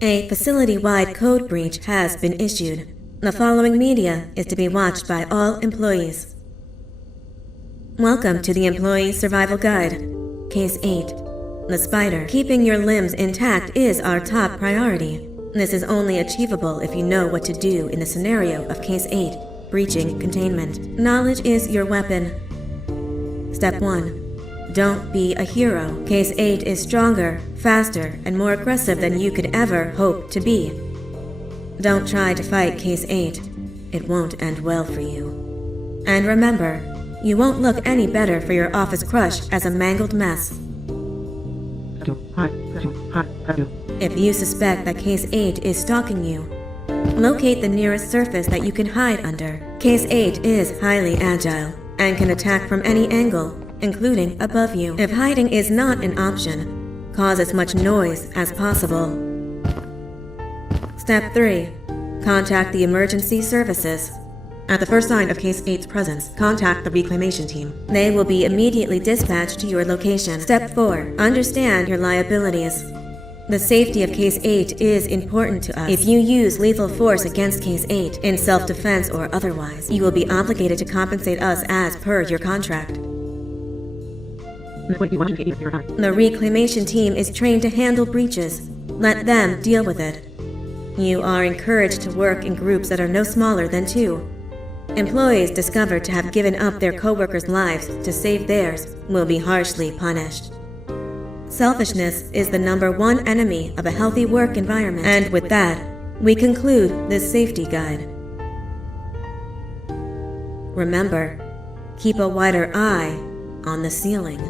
A facility-wide code breach has been issued. The following media is to be watched by all employees. Welcome to the Employee Survival Guide. Case 8. The spider. Keeping your limbs intact is our top priority. This is only achievable if you know what to do in the scenario of Case 8, breaching containment. Knowledge is your weapon. Step 1. Don't be a hero. Case 8 is stronger, faster, and more aggressive than you could ever hope to be. Don't try to fight Case 8. It won't end well for you. And remember, you won't look any better for your office crush as a mangled mess. If you suspect that Case 8 is stalking you, locate the nearest surface that you can hide under. Case 8 is highly agile and can attack from any angle, including above you. If hiding is not an option, cause as much noise as possible. Step 3. Contact the emergency services. At the first sign of Case 8's presence, contact the reclamation team. They will be immediately dispatched to your location. Step 4. Understand your liabilities. The safety of Case 8 is important to us. If you use lethal force against Case 8, in self-defense or otherwise, you will be obligated to compensate us as per your contract. The reclamation team is trained to handle breaches. Let them deal with it. You are encouraged to work in groups that are no smaller than 2. Employees discovered to have given up their co-workers' lives to save theirs will be harshly punished. Selfishness is the #1 enemy of a healthy work environment. And with that, we conclude this safety guide. Remember, keep a wider eye on the ceiling.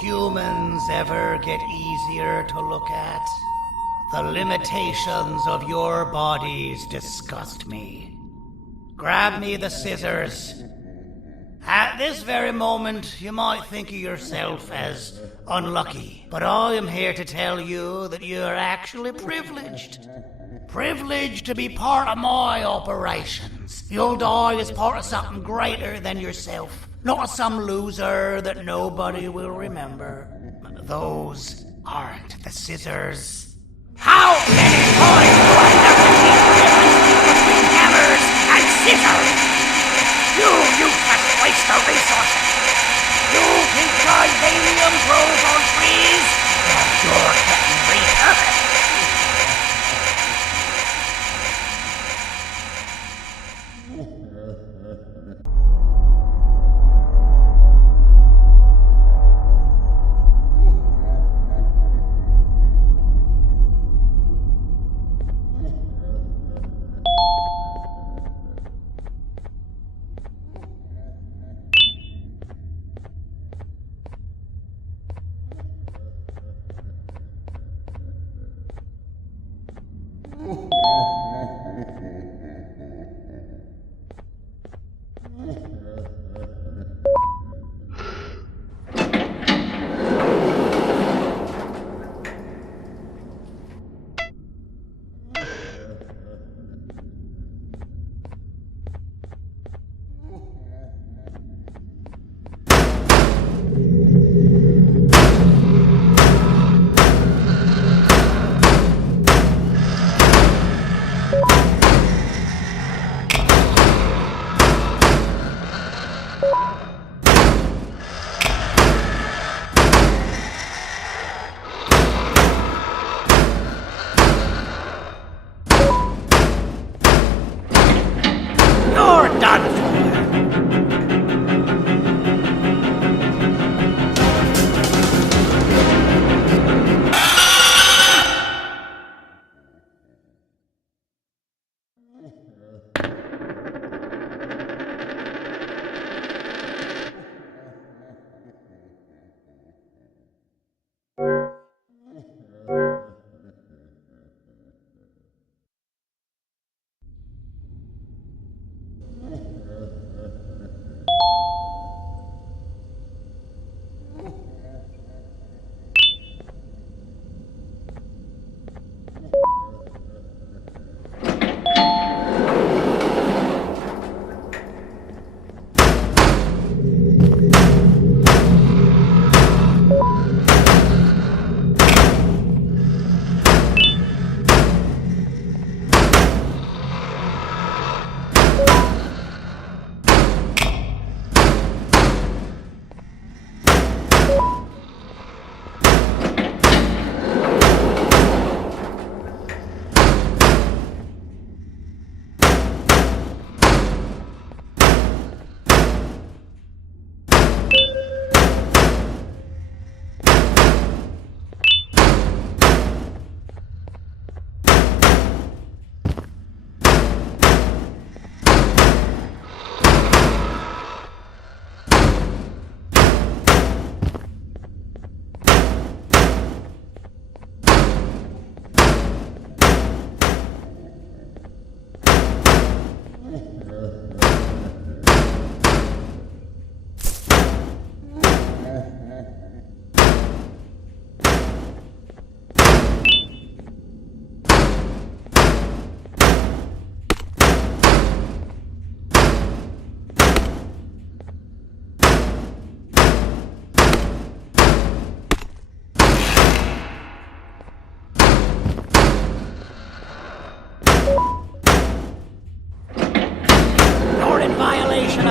humans ever get easier to look at? The limitations of your bodies disgust me. Grab me the scissors. At this very moment, you might think of yourself as unlucky, but I am here to tell you that you are actually privileged. Privileged to be part of my operations. You'll die as part of something greater than yourself, not as some loser that nobody will remember. Those aren't the scissors. How many times do I have to keep the difference between hammers and scissors? You useless waste of resources! You think titanium grows on trees? Well, you're getting repurposed!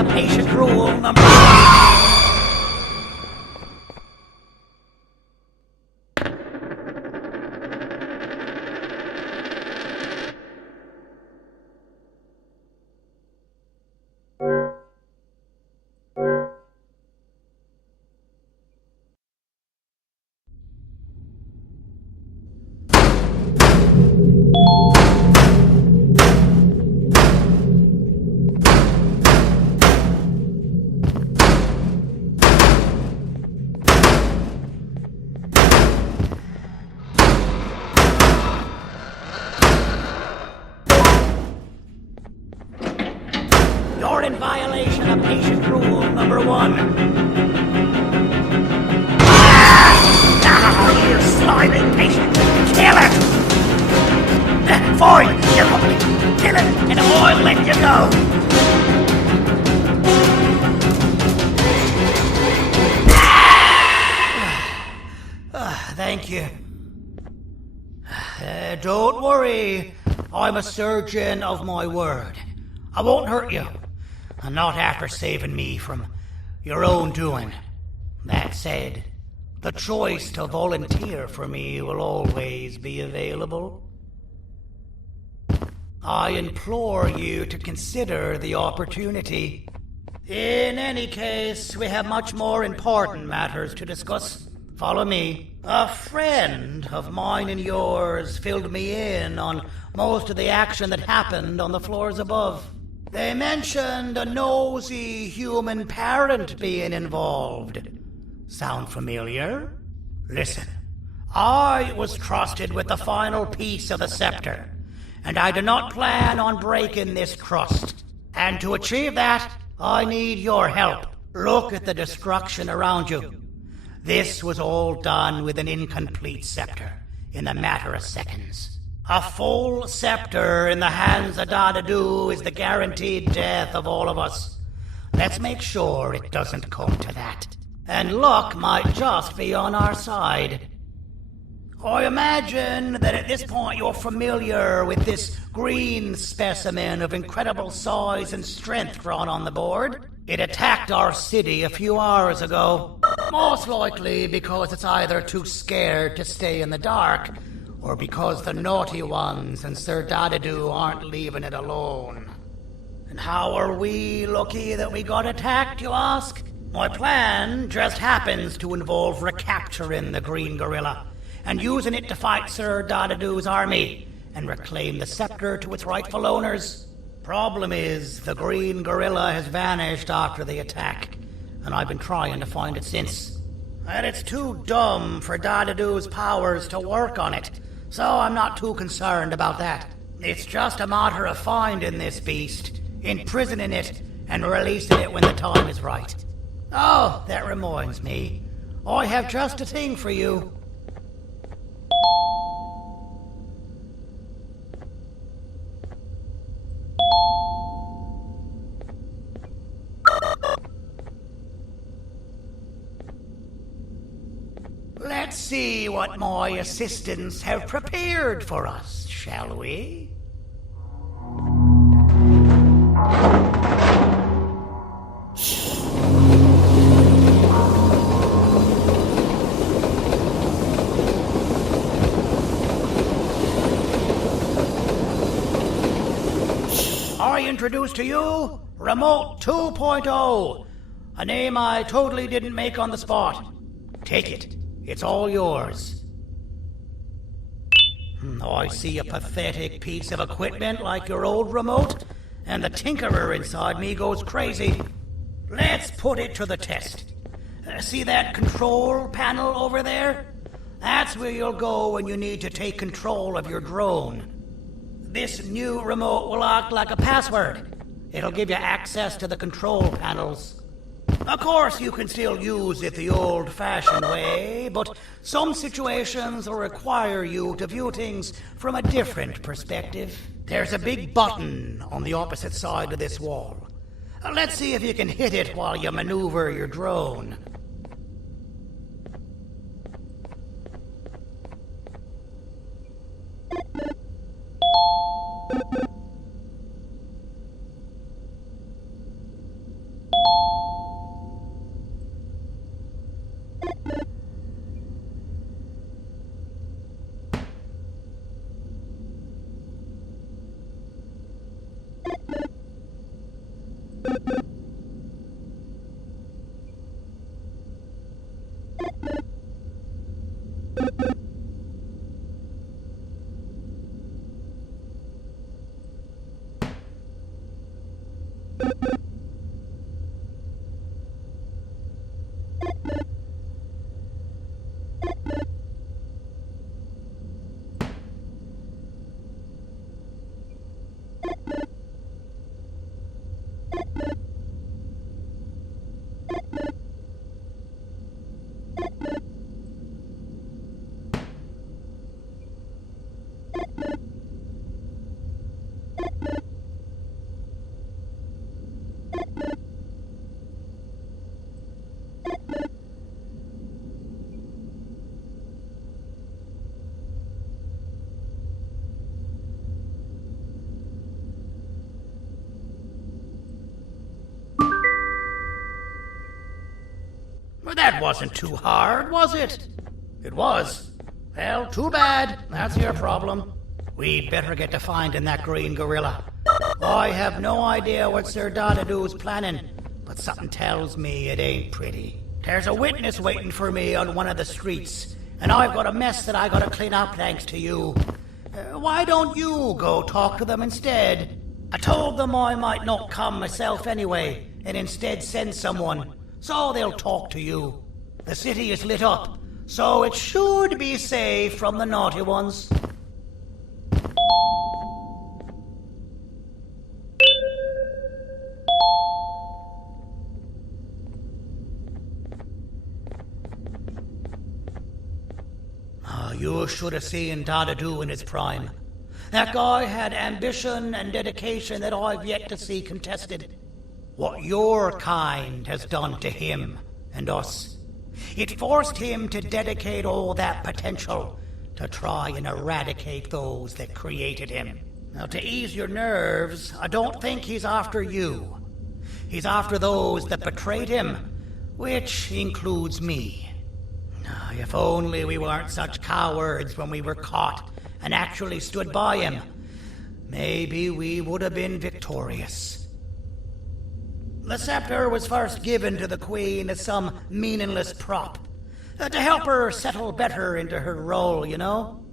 Patient rule number... You're in violation of patient rule number 1. You slimy patient! Kill it! Fine, you puppy! Kill it, and I'll let you go! Thank you. Don't worry. I'm a surgeon of my word. I won't hurt you. And not after saving me from your own doing. That said, the choice to volunteer for me will always be available. I implore you to consider the opportunity. In any case, we have much more important matters to discuss. Follow me. A friend of mine and yours filled me in on most of the action that happened on the floors above. They mentioned a nosy human parent being involved. Sound familiar? Listen, I was trusted with the final piece of the scepter, and I do not plan on breaking this trust. And to achieve that, I need your help. Look at the destruction around you. This was all done with an incomplete scepter, in a matter of seconds. A full scepter in the hands of Dadadu is the guaranteed death of all of us. Let's make sure it doesn't come to that. And luck might just be on our side. I imagine that at this point you're familiar with this green specimen of incredible size and strength drawn on the board. It attacked our city a few hours ago. Most likely because it's either too scared to stay in the dark, or because the naughty ones and Sir Dadadu aren't leaving it alone. And how are we lucky that we got attacked, you ask? My plan just happens to involve recapturing the green gorilla and using it to fight Sir Dadadu's army and reclaim the scepter to its rightful owners. Problem is, the green gorilla has vanished after the attack, and I've been trying to find it since. And it's too dumb for Dadadu's powers to work on it, so I'm not too concerned about that. It's just a matter of finding this beast, imprisoning it, and releasing it when the time is right. Oh, that reminds me. I have just a thing for you. Let's see what my assistants have prepared for us, shall we? I introduce to you Remote 2.0, a name I totally didn't make on the spot. Take it. It's all yours. I see a pathetic piece of equipment like your old remote, and the tinkerer inside me goes crazy. Let's put it to the test. See that control panel over there? That's where you'll go when you need to take control of your drone. This new remote will act like a password. It'll give you access to the control panels. Of course, you can still use it the old-fashioned way, but some situations will require you to view things from a different perspective. There's a big button on the opposite side of this wall. Let's see if you can hit it while you maneuver your drone. Well, that wasn't too hard, was it? It was. Well, too bad. That's your problem. We'd better get to finding that green gorilla. I have no idea what Sir Dadadu's planning, but something tells me it ain't pretty. There's a witness waiting for me on one of the streets, and I've got a mess that I gotta clean up thanks to you. Why don't you go talk to them instead? I told them I might not come myself anyway, and instead send someone, so they'll talk to you. The city is lit up, so it should be safe from the naughty ones. You should have seen Dadadu in his prime. That guy had ambition and dedication that I've yet to see contested. What your kind has done to him and us. It forced him to dedicate all that potential to try and eradicate those that created him. Now, to ease your nerves, I don't think he's after you. He's after those that betrayed him, which includes me. If only we weren't such cowards when we were caught and actually stood by him, maybe we would have been victorious. The scepter was first given to the Queen as some meaningless prop, to help her settle better into her role, you know?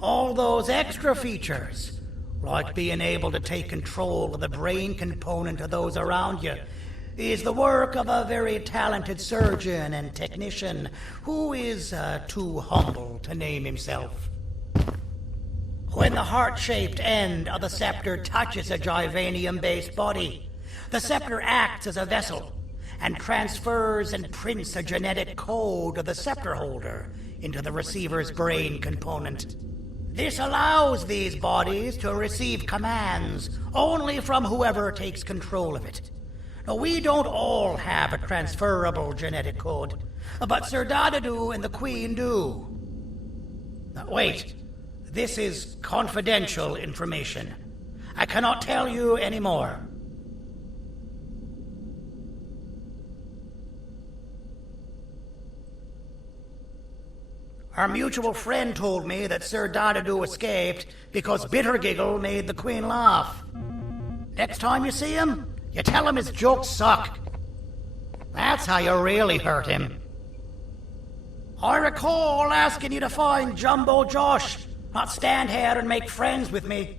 All those extra features, like being able to take control of the brain component of those around you, is the work of a very talented surgeon and technician who is too humble to name himself. When the heart-shaped end of the scepter touches a Givanium-based body, the scepter acts as a vessel and transfers and prints a genetic code of the scepter holder into the receiver's brain component. This allows these bodies to receive commands only from whoever takes control of it. Now, we don't all have a transferable genetic code, but Sir Dadadu and the Queen do. Now, wait. This is confidential information. I cannot tell you any more. Our mutual friend told me that Sir Dadadu escaped because Bittergiggle made the Queen laugh. Next time you see him, you tell him his jokes suck. That's how you really hurt him. I recall asking you to find Jumbo Josh, not stand here and make friends with me.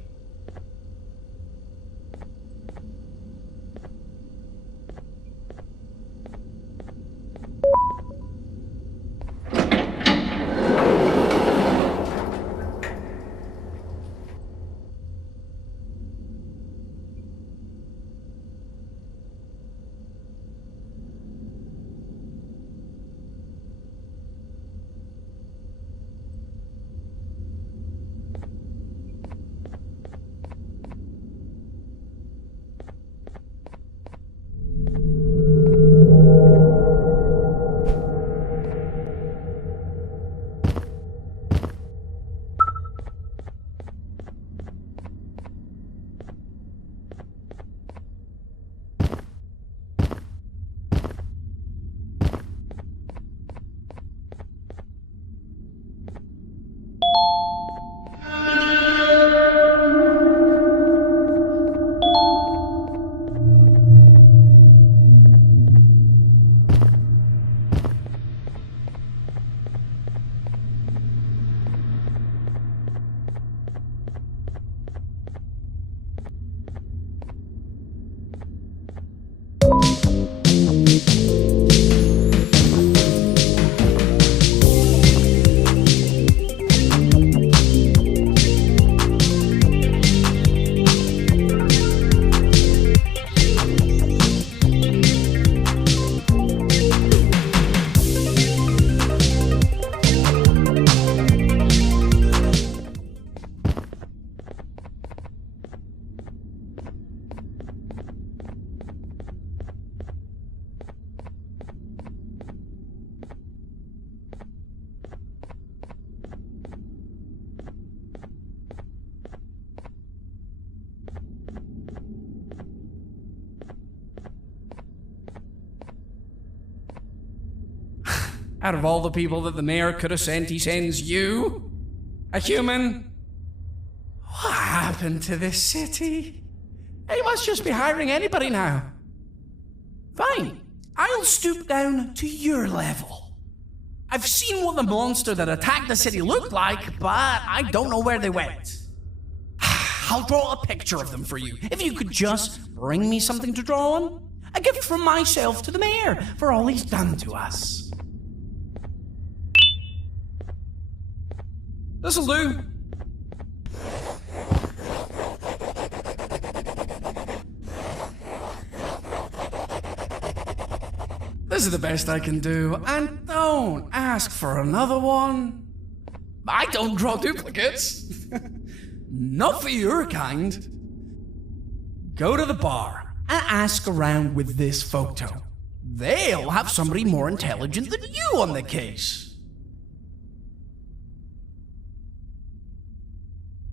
Out of all the people that the mayor could have sent, he sends you? A human? What happened to this city? He must just be hiring anybody now. Fine, I'll stoop down to your level. I've seen what the monster that attacked the city looked like, but I don't know where they went. I'll draw a picture of them for you, if you could just bring me something to draw on. A gift from myself to the mayor for all he's done to us. This'll do. This is the best I can do, and don't ask for another one. I don't draw duplicates. Not for your kind. Go to the bar and ask around with this photo. They'll have somebody more intelligent than you on the case.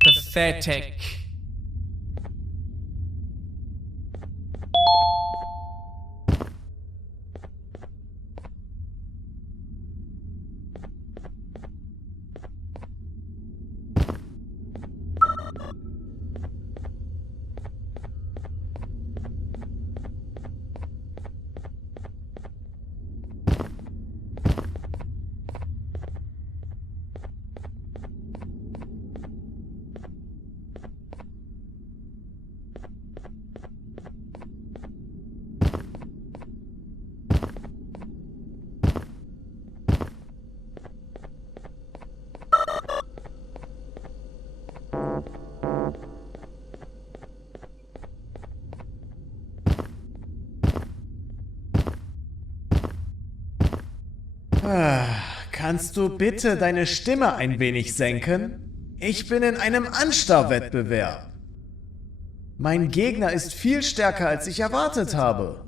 Pathetic. Kannst du bitte deine Stimme ein wenig senken? Ich bin in einem Anstarrwettbewerb. Mein Gegner ist viel stärker, als ich erwartet habe.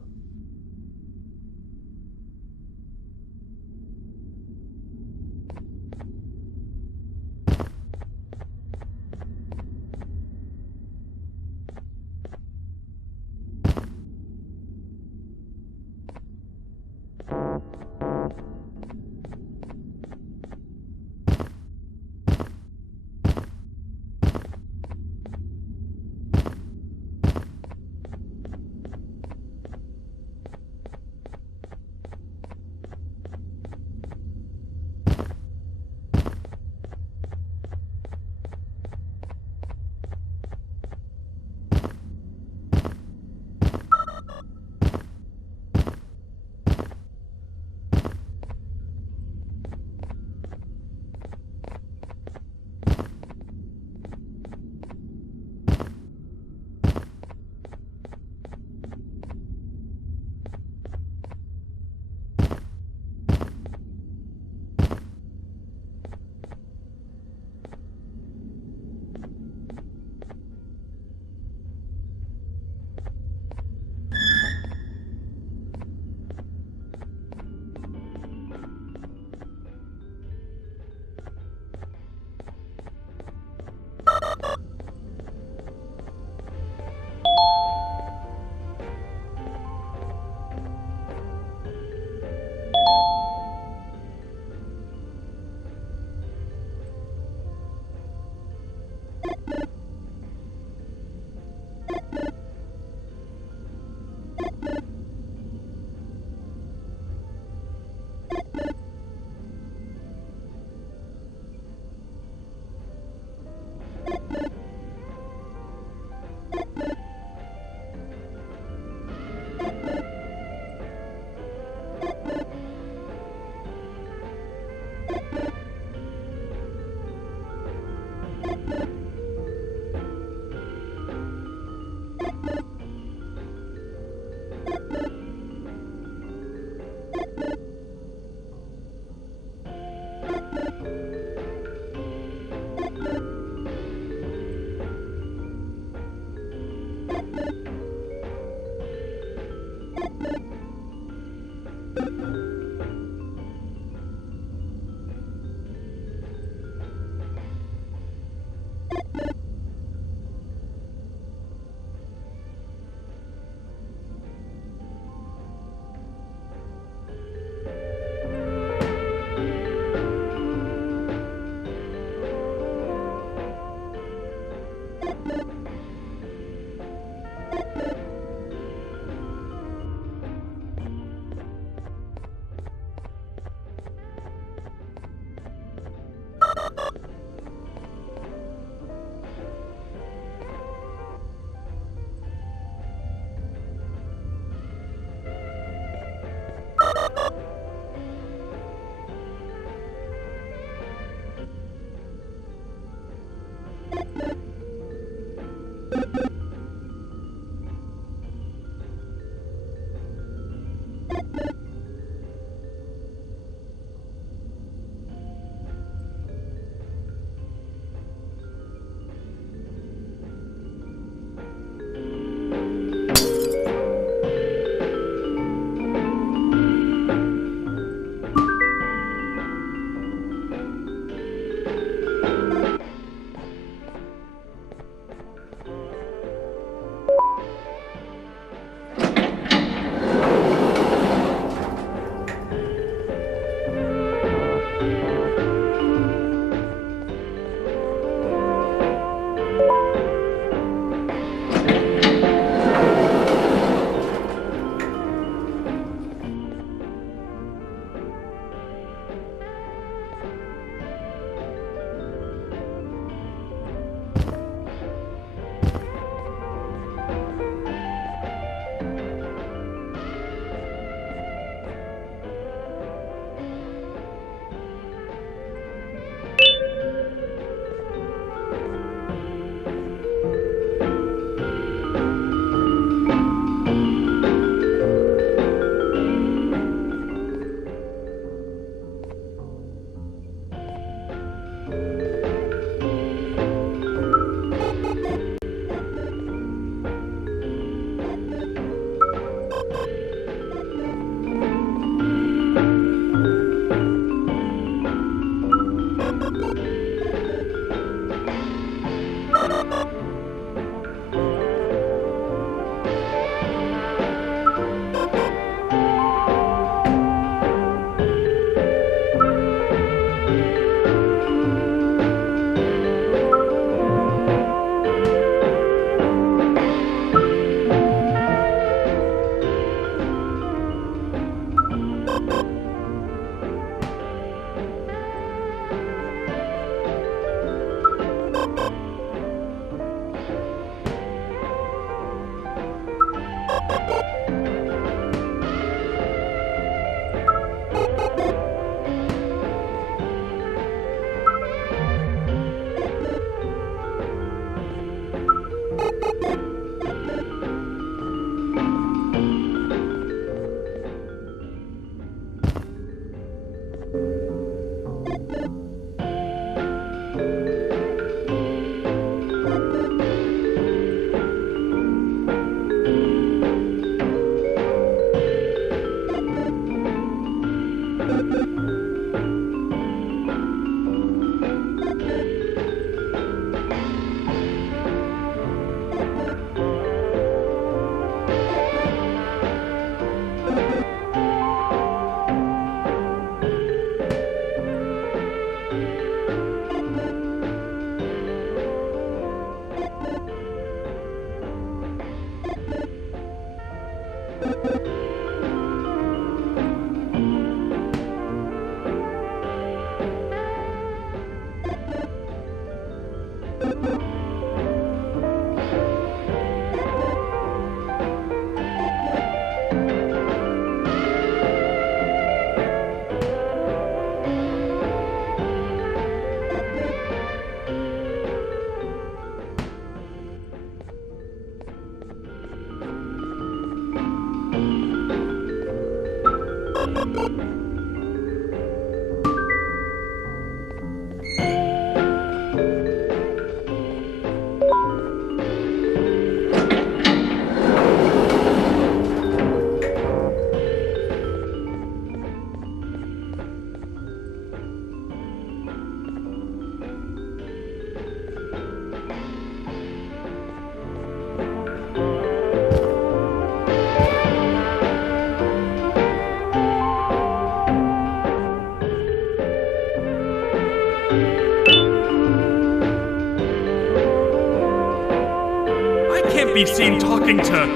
Be seen talking to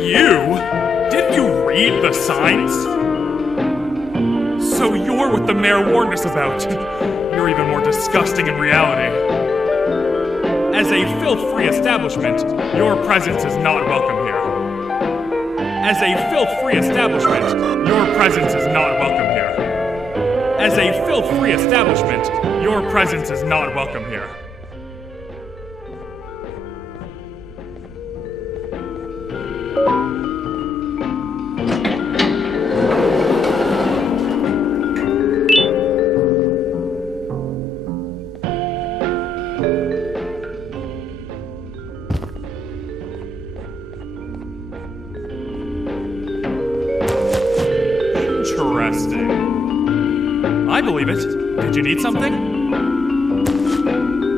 you? Didn't you read the signs? So you're what the mayor warned us about. You're even more disgusting in reality. As a filth-free establishment, your presence is not welcome here. As a filth-free establishment, your presence is not welcome here. As a filth-free establishment, your presence is not welcome here. Interesting. I believe it. Did you need something?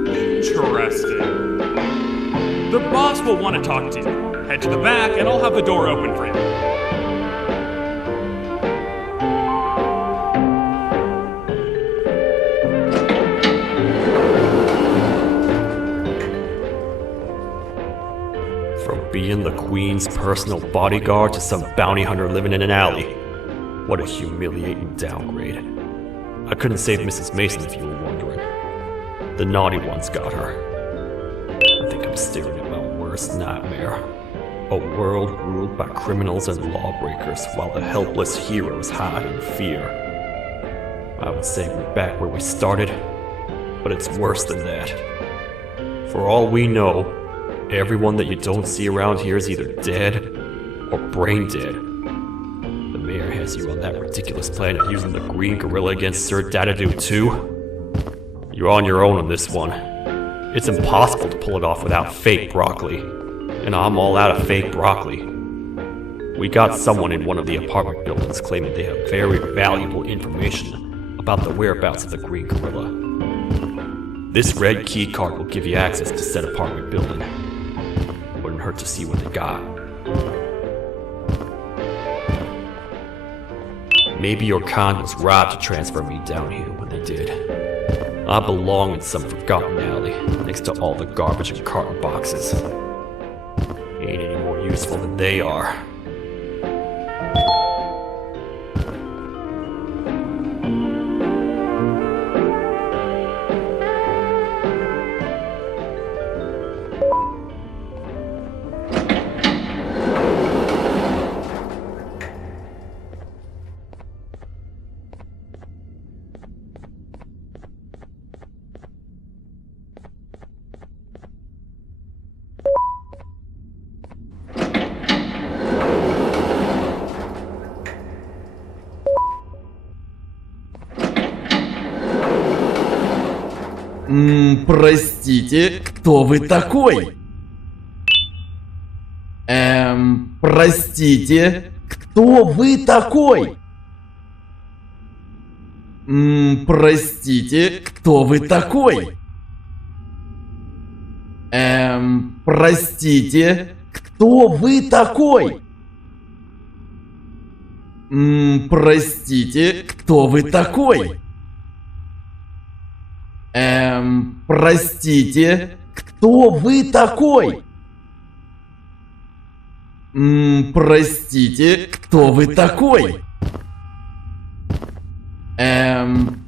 Interesting. The boss will want to talk to you. Head to the back and I'll have the door open for you. From being the Queen's personal bodyguard to some bounty hunter living in an alley. What a humiliating downgrade. I couldn't save Mrs. Mason if you were wondering. The naughty ones got her. I think I'm staring at my worst nightmare. A world ruled by criminals and lawbreakers while the helpless heroes hide in fear. I would say we're back where we started, but it's worse than that. For all we know, everyone that you don't see around here is either dead or brain dead. The mayor has you on that ridiculous plan of using the green gorilla against Sir Dadadoo too. You're on your own on this one. It's impossible to pull it off without fake broccoli. And I'm all out of fake broccoli. We got someone in one of the apartment buildings claiming they have very valuable information about the whereabouts of the green gorilla. This red key card will give you access to said apartment building. Wouldn't hurt to see what they got. Maybe your con was robbed to transfer me down here when they did. I belong in some forgotten alley, next to all the garbage and carton boxes. Ain't any more useful than they are. Простите, кто вы такой? Простите, кто вы такой? Простите, кто вы такой? Простите, кто вы такой? Простите, кто вы такой? Простите, кто вы такой? Простите, кто вы такой?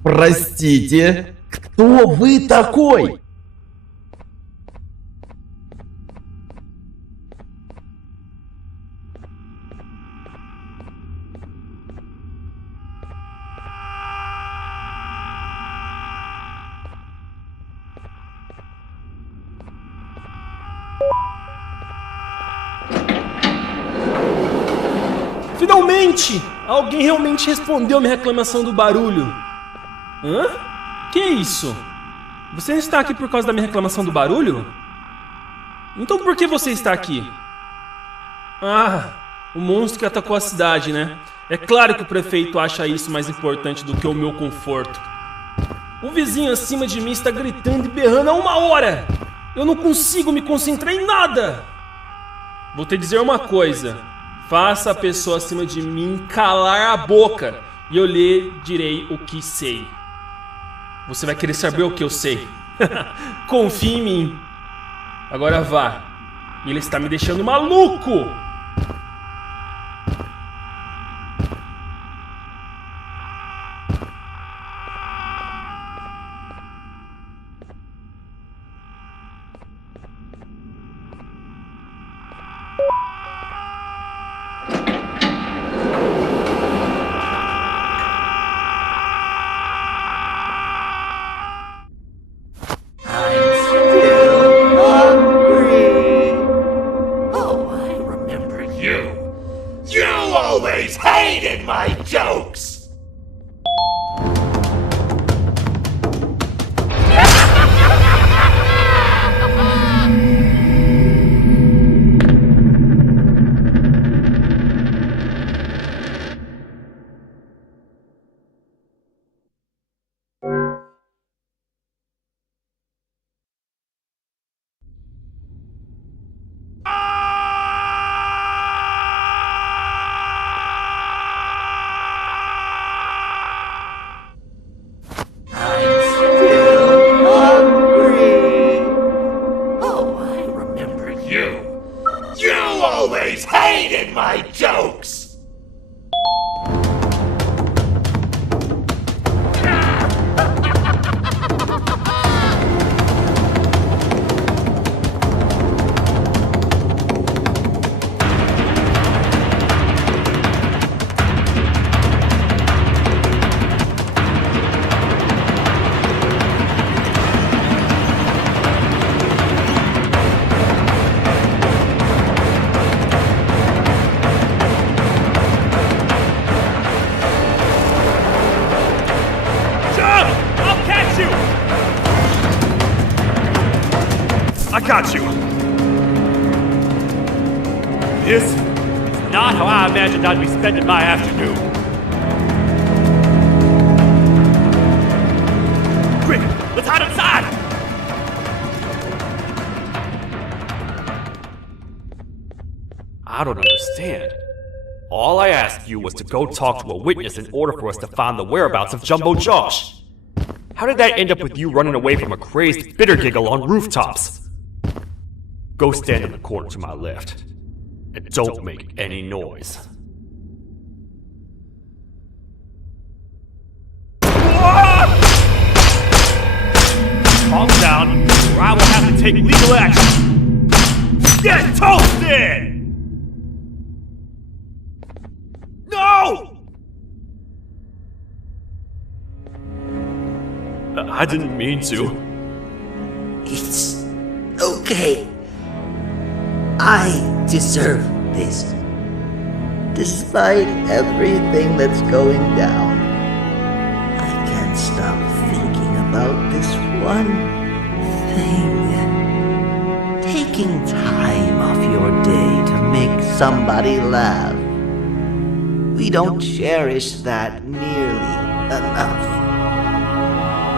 Простите, кто вы такой? Finalmente! Alguém realmente respondeu minha reclamação do barulho. Hã? Que é isso? Você está aqui por causa da minha reclamação do barulho? Então por que você está aqui? Ah, o monstro que atacou a cidade, né? É claro que o prefeito acha isso mais importante do que o meu conforto. O vizinho acima de mim está gritando e berrando há 1 hora! Eu não consigo me concentrar em nada! Vou te dizer uma coisa. Faça a pessoa acima de mim calar a boca e eu lhe direi o que sei. Você vai querer saber o que eu sei. Confie em mim. Agora vá. Ele está me deixando maluco. Hated my jokes! Hated my jokes! I got you! This is not how I imagined I'd be spending my afternoon. Quick, let's hide inside! I don't understand. All I asked you was to go talk to a witness in order for us to find the whereabouts of Jumbo Josh. How did that end up with you running away from a crazed bitter giggle on rooftops? Go stand in the corner to my left. And don't make any noise. Calm down, or I will have to take legal action. Get toasted! No! I didn't mean to. It's okay. I deserve this. Despite everything that's going down, I can't stop thinking about this one thing. Taking time off your day to make somebody laugh. We don't cherish that nearly enough.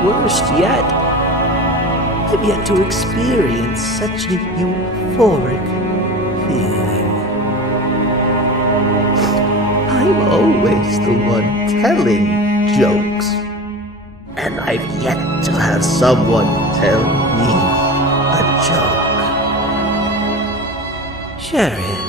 Worst yet, I've yet to experience such a euphoric feeling. I'm always the one telling jokes, and I've yet to have someone tell me a joke. Sheriff,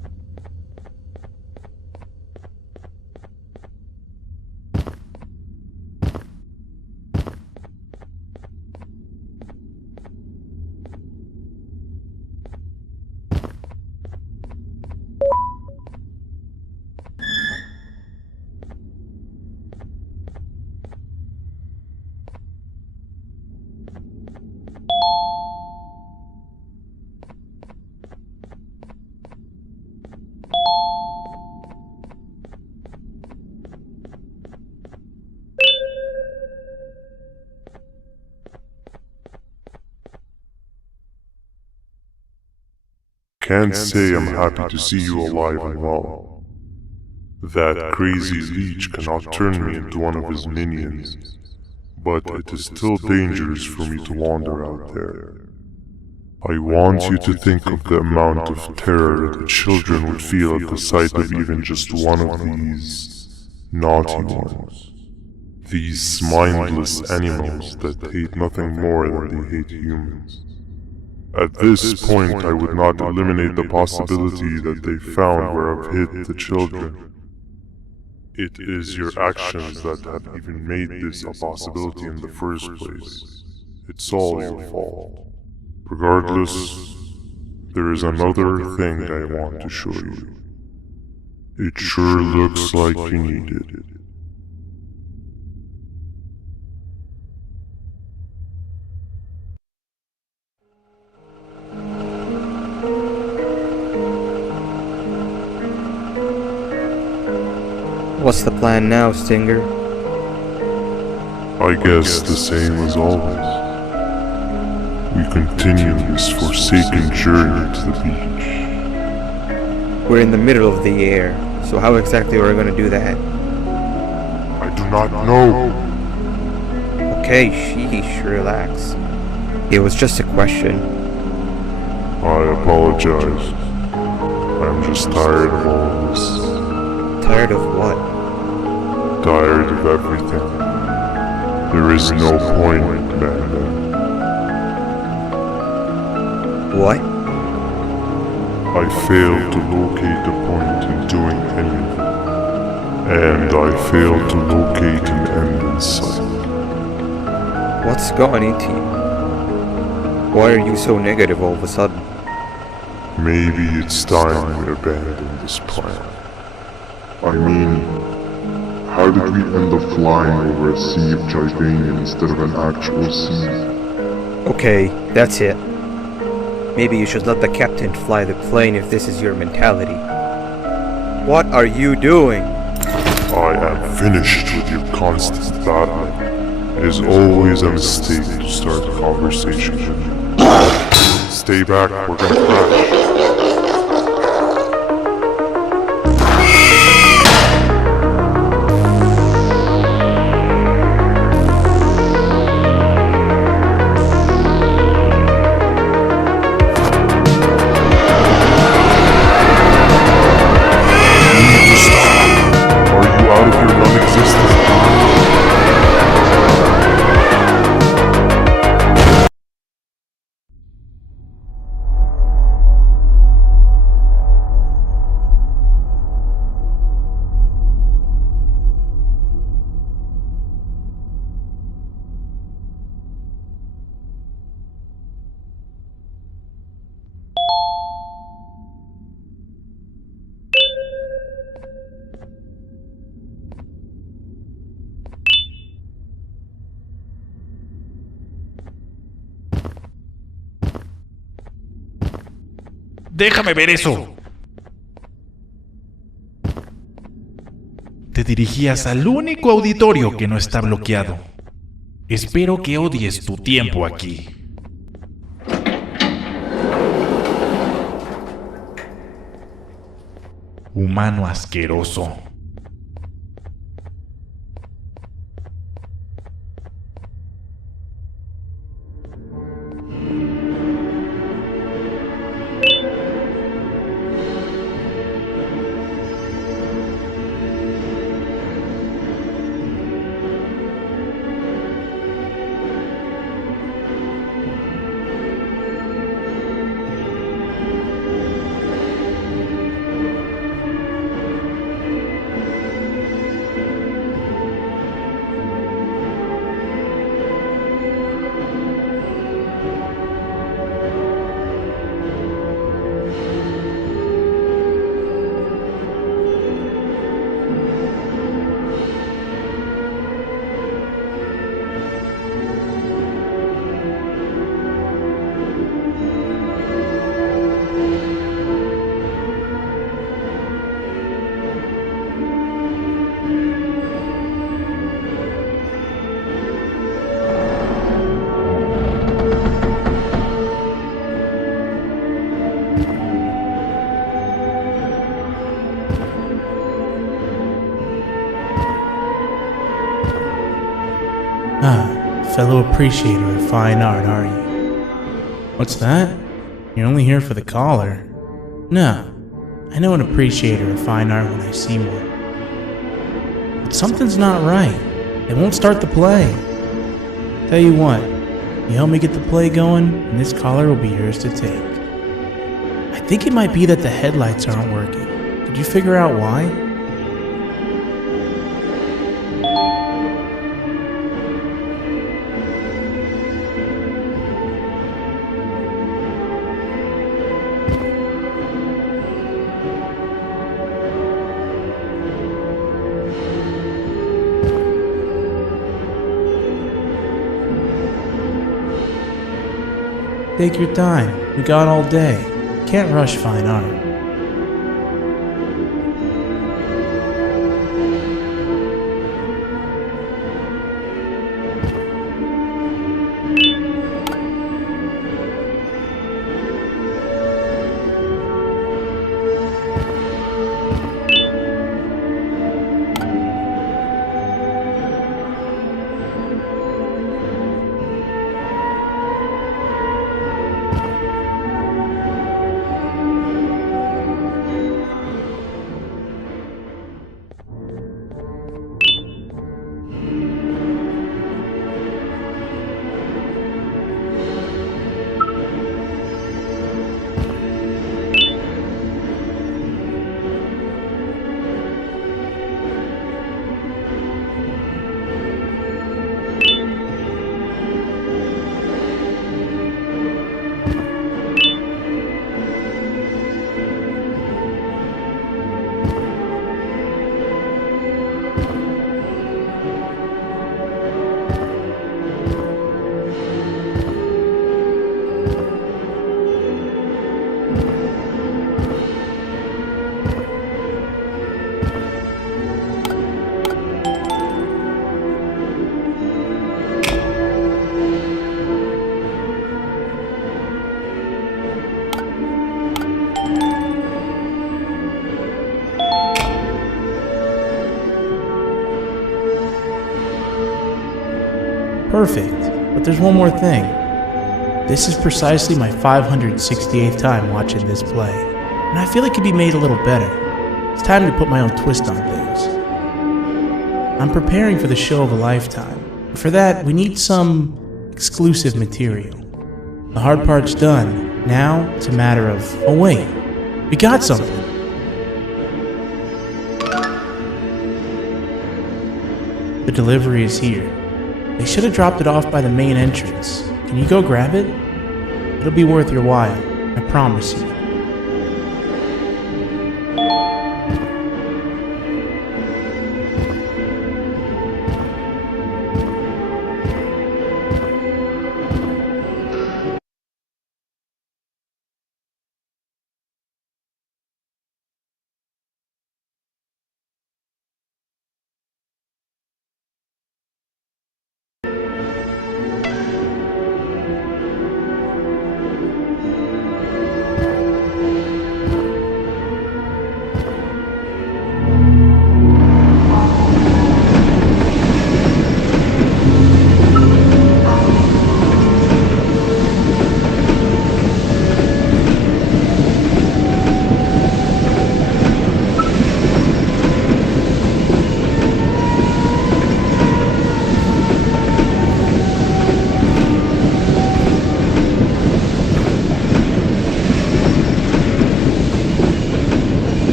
can't say I'm happy to see you alive and well. That crazy leech cannot turn me into one of his minions, but it is still dangerous for me to wander out there. I want you to think of the amount of terror that children would feel at the sight of even just one of these naughty ones. These mindless animals that hate nothing more than they hate humans. At this point, I would not eliminate the possibility that they found where I've hid the children. It is your actions that have even made this a possibility in the first place. It's all your fault. Regardless, there is another thing I want to show you. It sure looks like you need it. What's the plan now, Stinger? I guess the same as always. We continue this forsaken journey to the beach. We're in the middle of the air, so how exactly are we going to do that? I do not know. Okay, sheesh, relax. It was just a question. I apologize. I'm just tired of all this. Tired of what? Tired of everything. There is no point, Banban. What? I failed to locate a point in doing anything. And I failed to locate an end in sight. What's gone into you? Why are you so negative all of a sudden? Maybe it's time we abandon this plan. I mean, how did we end up flying over a sea of Jivania instead of an actual sea? Okay, that's it. Maybe you should let the captain fly the plane if this is your mentality. What are you doing? I am finished with your constant battling. It is always a mistake to start a conversation with you. Stay back, we're gonna crash. ¡Déjame ver eso! Te dirigías al único auditorio que no está bloqueado. Espero que odies tu tiempo aquí. Humano asqueroso. Fellow appreciator of fine art, are you? What's that? You're only here for the collar. No, I know an appreciator of fine art when I see one. But something's not right. They won't start the play. Tell you what, you help me get the play going, and this collar will be yours to take. I think it might be that the headlights aren't working. Did you figure out why? Take your time. We got all day. Can't rush fine art. Perfect, but there's one more thing. This is precisely my 568th time watching this play, and I feel it could be made a little better. It's time to put my own twist on things. I'm preparing for the show of a lifetime. For that, we need some exclusive material. The hard part's done. Now, it's a matter of, oh wait, we got something. The delivery is here. They should have dropped it off by the main entrance. Can you go grab it? It'll be worth your while, I promise you.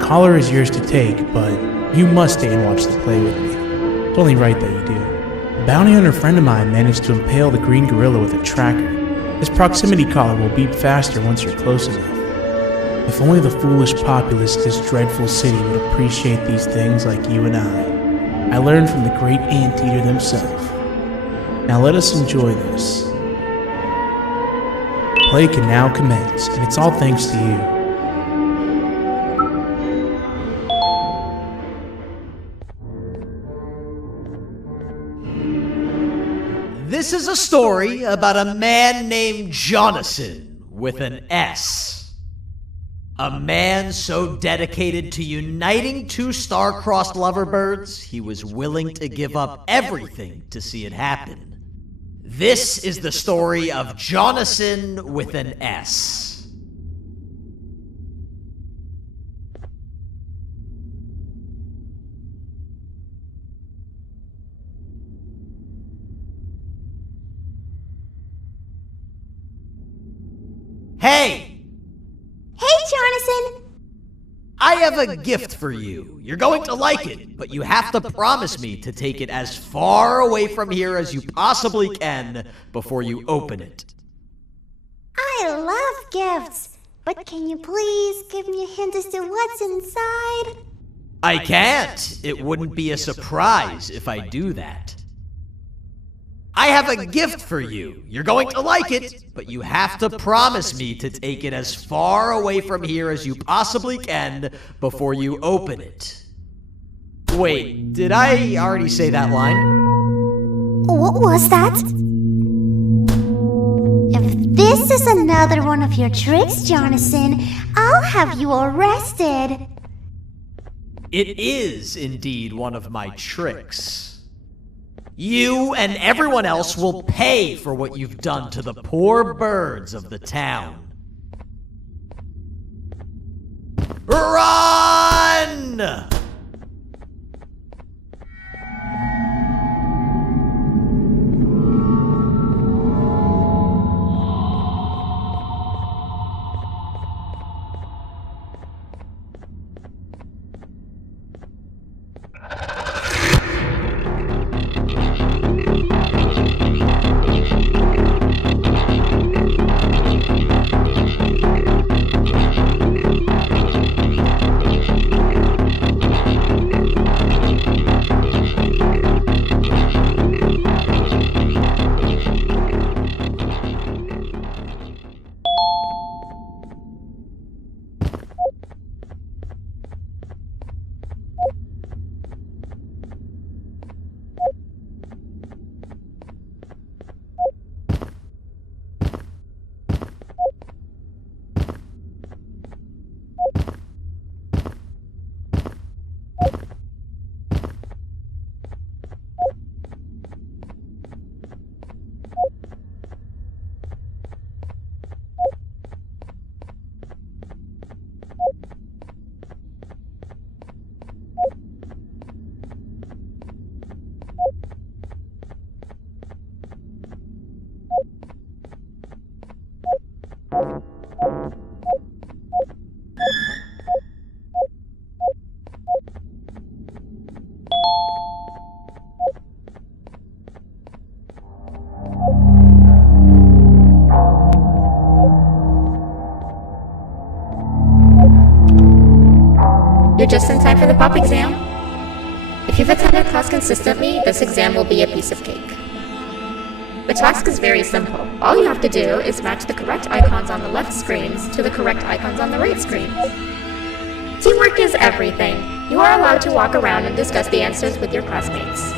Collar is yours to take, but you must stay and watch the play with me. It's only right that you do. A bounty hunter friend of mine managed to impale the green gorilla with a tracker. His proximity collar will beep faster once you're close enough. If only the foolish populace of this dreadful city would appreciate these things like you and I learned from the great anteater himself. Now let us enjoy this. Play can now commence, and it's all thanks to you. This is a story about a man named Jonathan with an S. A man so dedicated to uniting two star-crossed loverbirds, he was willing to give up everything to see it happen. This is the story of Jonathan with an S. Hey! Hey, Jonathan! I have a gift for you. You're going to like it, but you have to promise me to take it as far away from here as you possibly can before you open it. I love gifts, but can you please give me a hint as to what's inside? I can't. It wouldn't be a surprise if I do that. I have a gift for you. You're going to like it, but you have to promise me to take it as far away from here as you possibly can before you open it. Wait, did I already say that line? What was that? If this is another one of your tricks, Jonathan, I'll have you arrested. It is indeed one of my tricks. You and everyone else will pay for what you've done to the poor birds of the town. Run! You're just in time for the pop exam. If you've attended class consistently, this exam will be a piece of cake. The task is very simple. All you have to do is match the correct icons on the left screens to the correct icons on the right screens. Teamwork is everything. You are allowed to walk around and discuss the answers with your classmates.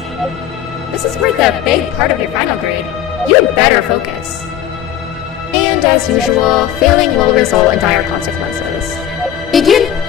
This is worth a big part of your final grade. You better focus. And as usual, failing will result in dire consequences. Begin!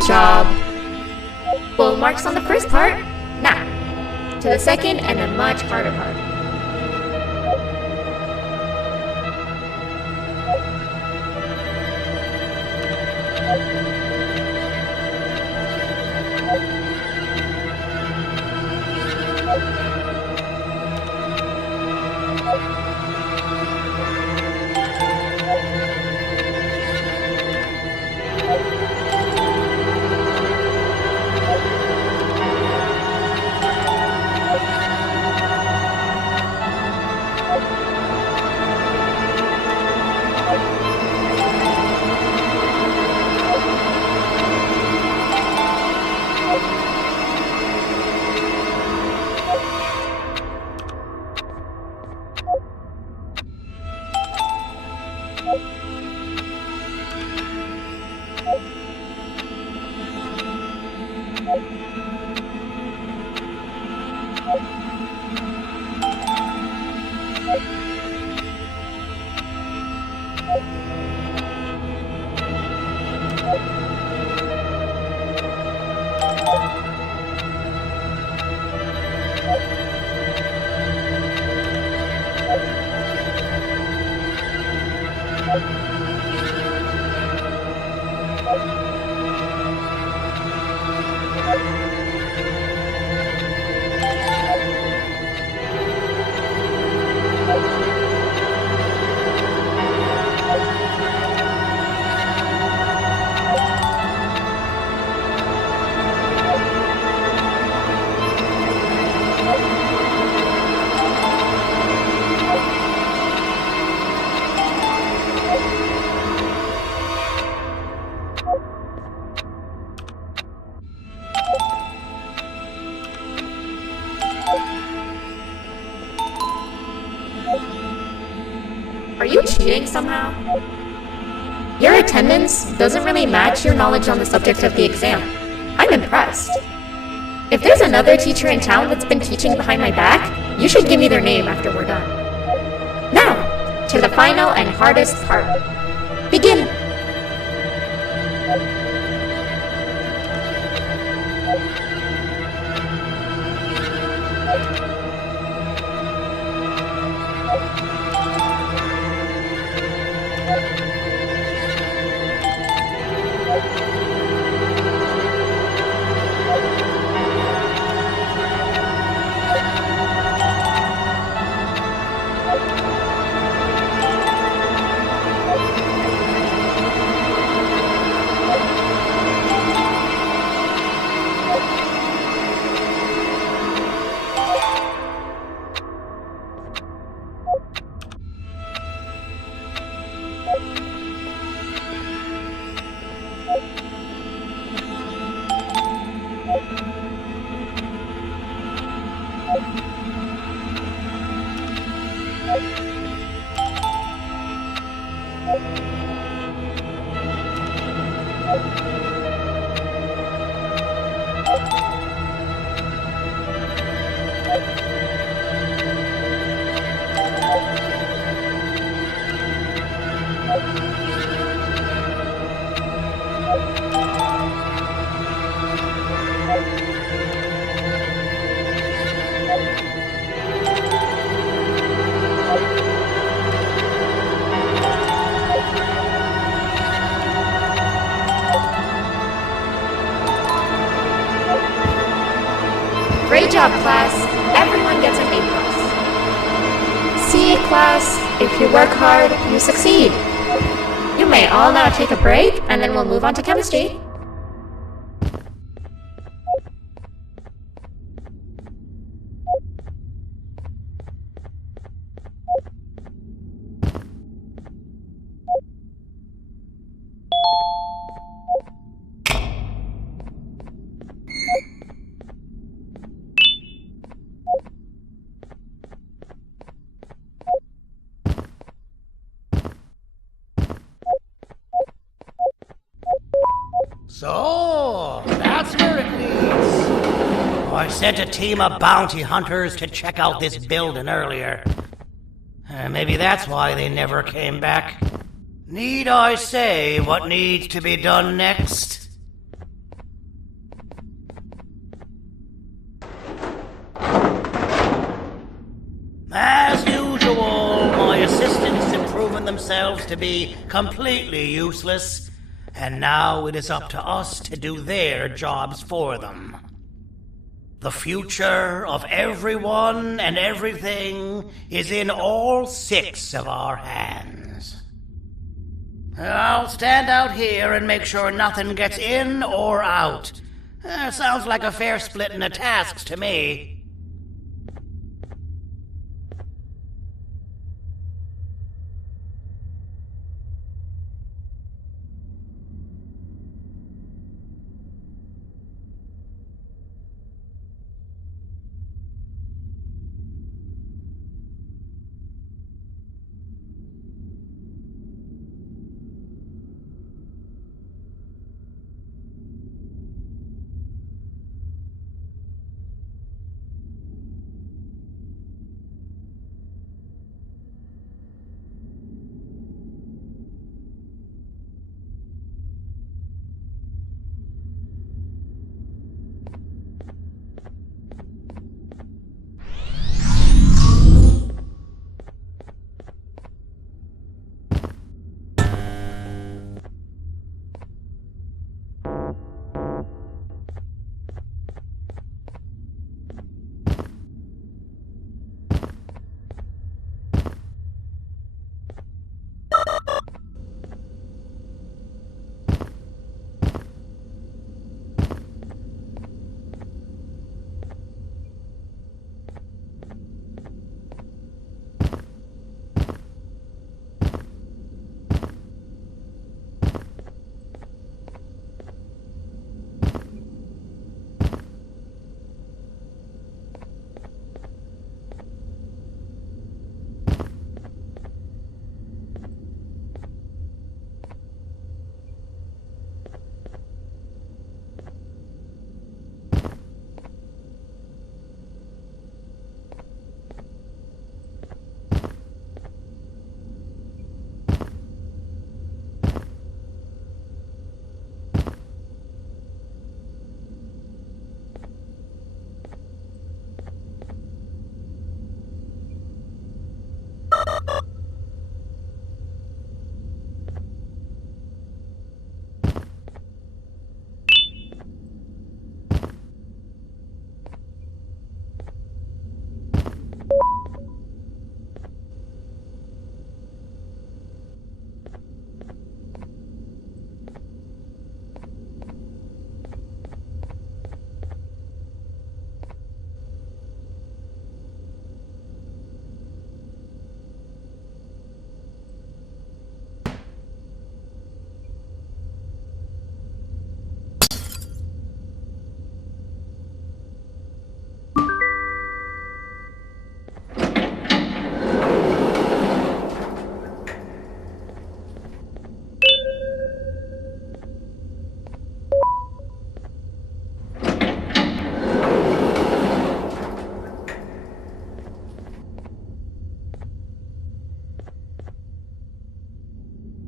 Good job. Full marks on the first part. Now, to the second and the much harder part. Are you cheating somehow? Your attendance doesn't really match your knowledge on the subject of the exam. I'm impressed. If there's another teacher in town that's been teaching behind my back, you should give me their name after we're done. Now, to the final and hardest part. Begin! Great job, class. Everyone gets an A+. See, class, if you work hard, you succeed. You may all now take a break, and then we'll move on to chemistry. So, that's where it leads. I sent a team of bounty hunters to check out this building earlier. Maybe that's why they never came back. Need I say what needs to be done next? proven themselves to be completely useless, and now it is up to us to do their jobs for them. The future of everyone and everything is in all 6 of our hands. I'll stand out here and make sure nothing gets in or out. Sounds like a fair splitting of tasks to me.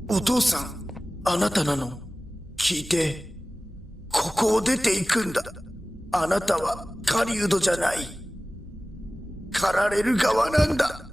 お父さん、あなたなの？聞いて、ここを出ていくんだ。あなたは狩人じゃない。狩られる側なんだ。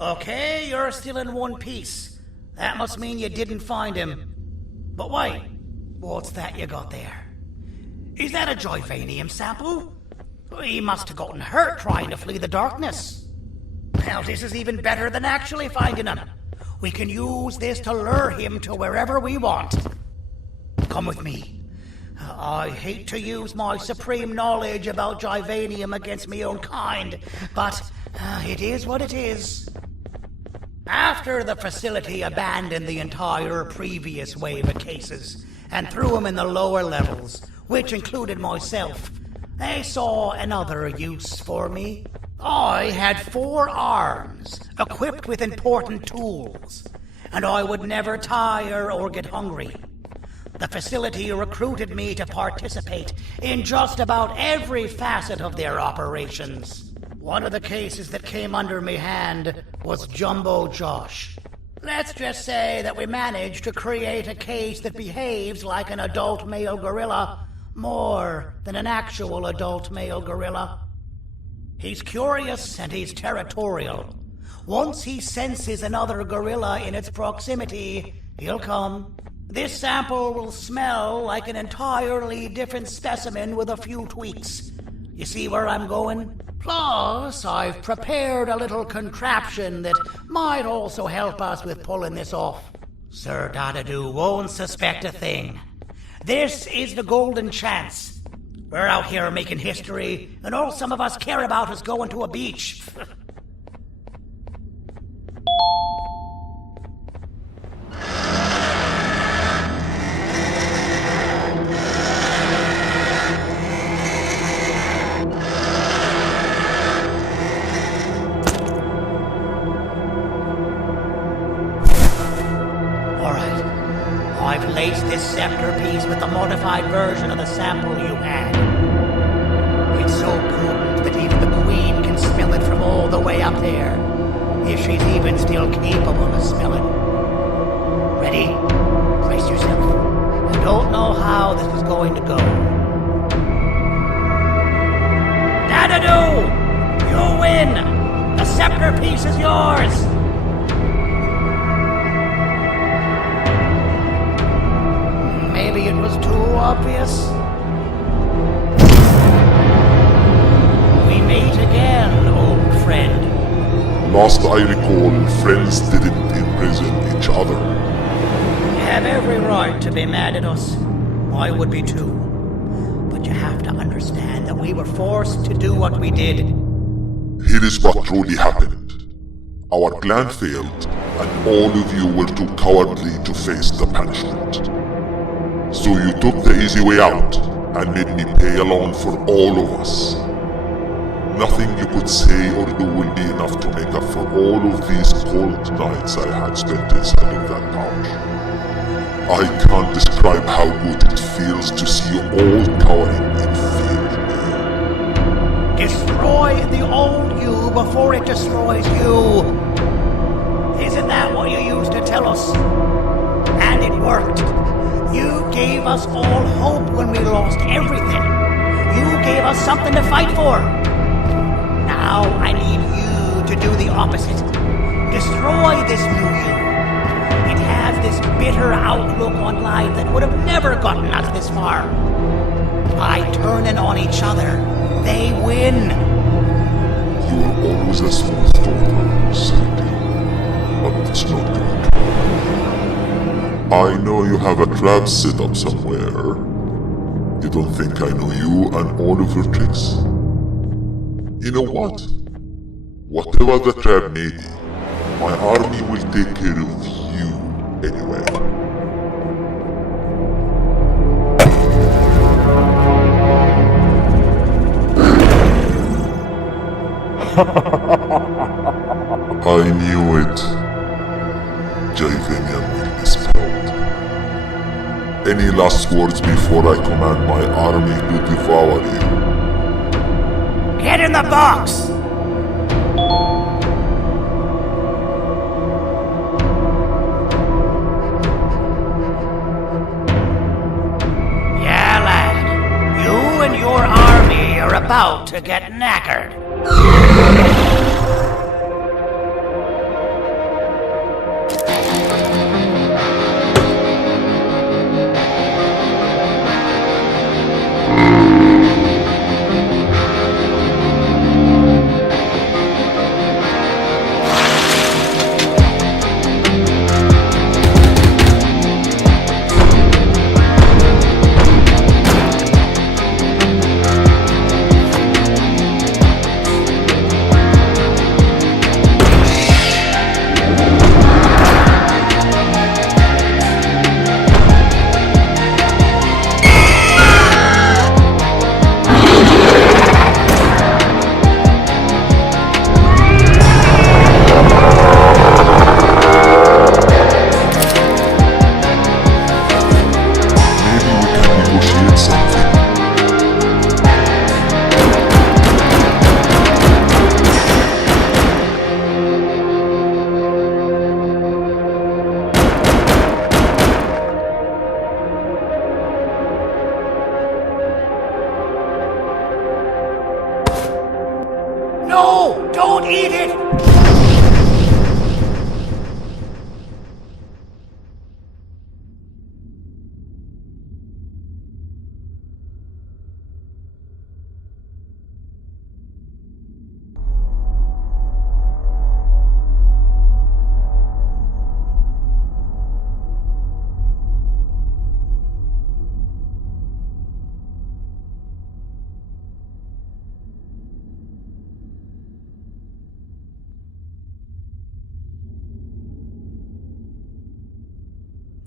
Okay, you're still in one piece. That must mean you didn't find him. But wait, what's that you got there? Is that a Joyvanium sample? He must have gotten hurt trying to flee the darkness. Well, this is even better than actually finding him. We can use this to lure him to wherever we want. Come with me. I hate to use my supreme knowledge about Joyvanium against my own kind, but it is what it is. After the facility abandoned the entire previous wave of cases and threw them in the lower levels, which included myself, they saw another use for me. I had 4 arms, equipped with important tools, and I would never tire or get hungry. The facility recruited me to participate in just about every facet of their operations. One of the cases that came under me hand was Jumbo Josh. Let's just say that we managed to create a case that behaves like an adult male gorilla more than an actual adult male gorilla. He's curious and he's territorial. Once he senses another gorilla in its proximity, he'll come. This sample will smell like an entirely different specimen with a few tweaks. You see where I'm going? Plus, I've prepared a little contraption that might also help us with pulling this off. Sir Dadadoo won't suspect a thing. This is the golden chance. We're out here making history, and all some of us care about is going to a beach. I've laced this scepter piece with the modified version of the sample you had. It's so potent that even the Queen can smell it from all the way up there, if she's even still capable of smelling. Ready? Brace yourself. I don't know how this is going to go. Dadadoo! You win! The scepter piece is yours! Maybe it was too obvious. We meet again, old friend. Last I recall, friends didn't imprison each other. You have every right to be mad at us. I would be too. But you have to understand that we were forced to do what we did. Here is what truly happened. Our plan failed, and all of you were too cowardly to face the punishment. So you took the easy way out, and made me pay along for all of us. Nothing you could say or do will be enough to make up for all of these cold nights I had spent inside of that pouch. I can't describe how good it feels to see you all cowering in fear. Destroy the old you before it destroys you. Isn't that what you used to tell us? And it worked. You gave us all hope when we lost everything. You gave us something to fight for. Now I need you to do the opposite. Destroy this new you. It has this bitter outlook on life that would have never gotten us this far. By turning on each other, they win. You were always a smooth talker, Sadie, but it's not good. I know you have a trap set up somewhere. You don't think I know you and all of your tricks? You know what? Whatever the trap may be, my army will take care of you anyway. I knew it. Javenian will be spelled. Any last words before I command my army to devour you? Get in the box! Yeah, lad. You and your army are about to get knackered.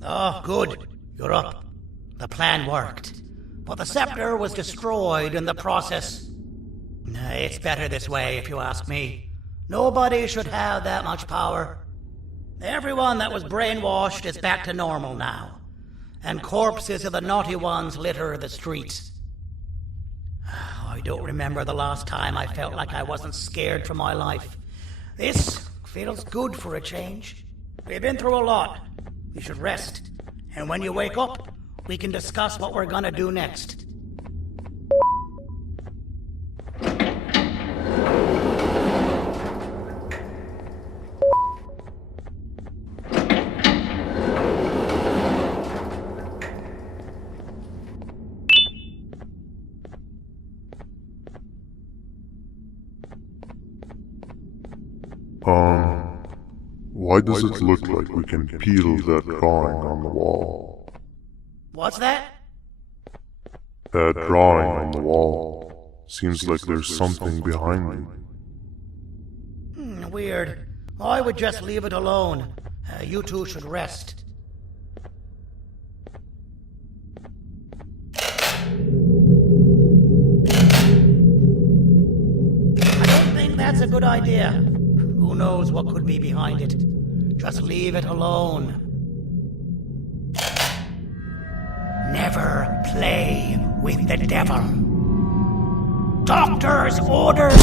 Oh, good. You're up. The plan worked. But the scepter was destroyed in the process. It's better this way, if you ask me. Nobody should have that much power. Everyone that was brainwashed is back to normal now. And corpses of the naughty ones litter the streets. I don't remember the last time I felt like I wasn't scared for my life. This feels good for a change. We've been through a lot. You should rest. And when you wake up, we can discuss what we're gonna do next. Why does it look like we can peel that drawing on the wall? What's that? That drawing on the wall. Seems like there's something behind it. Weird. I would just leave it alone. You two should rest. I don't think that's a good idea. Who knows what could be behind it? Just leave it alone. Never play with the devil. Doctor's orders!